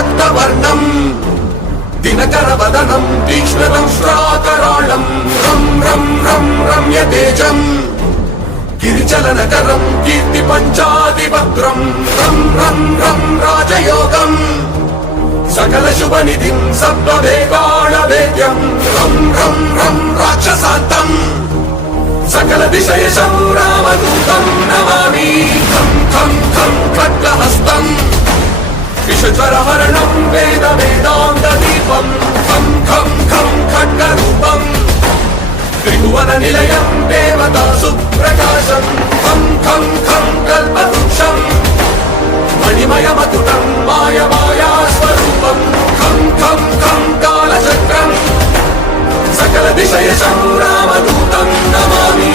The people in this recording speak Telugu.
రక్తవర్ణం దినకరవదనం తీక్ష్ణదంష్ట్రాకరాళం రం రం రం రమ్యతేజం గిరిచలనకరం కీర్తి పంచాదిభద్రం రం రం రం రాజయోగం సకల శుభనిధిం సర్వవేగాళవేద్యం రం రం రం రాక్షసాంతం సకల విషయశం రామదూతం నమామి ఖం ఖం ఖం ఖడ్గహస్తం విషజ్వరహరణం వేద వేదాంత దీపం ఖం ఖం ఖం ఖడ్గరూపం త్రిభువన నిలయం దేవతా సుప్రకాశం ఖం ఖం ఖం కల్పవృక్షం మణిమయమతుటం మాయమాయా స్వరూపం ఖం ఖం ఖం కాలచక్రం సకల విషయశం రామదూతం నమామి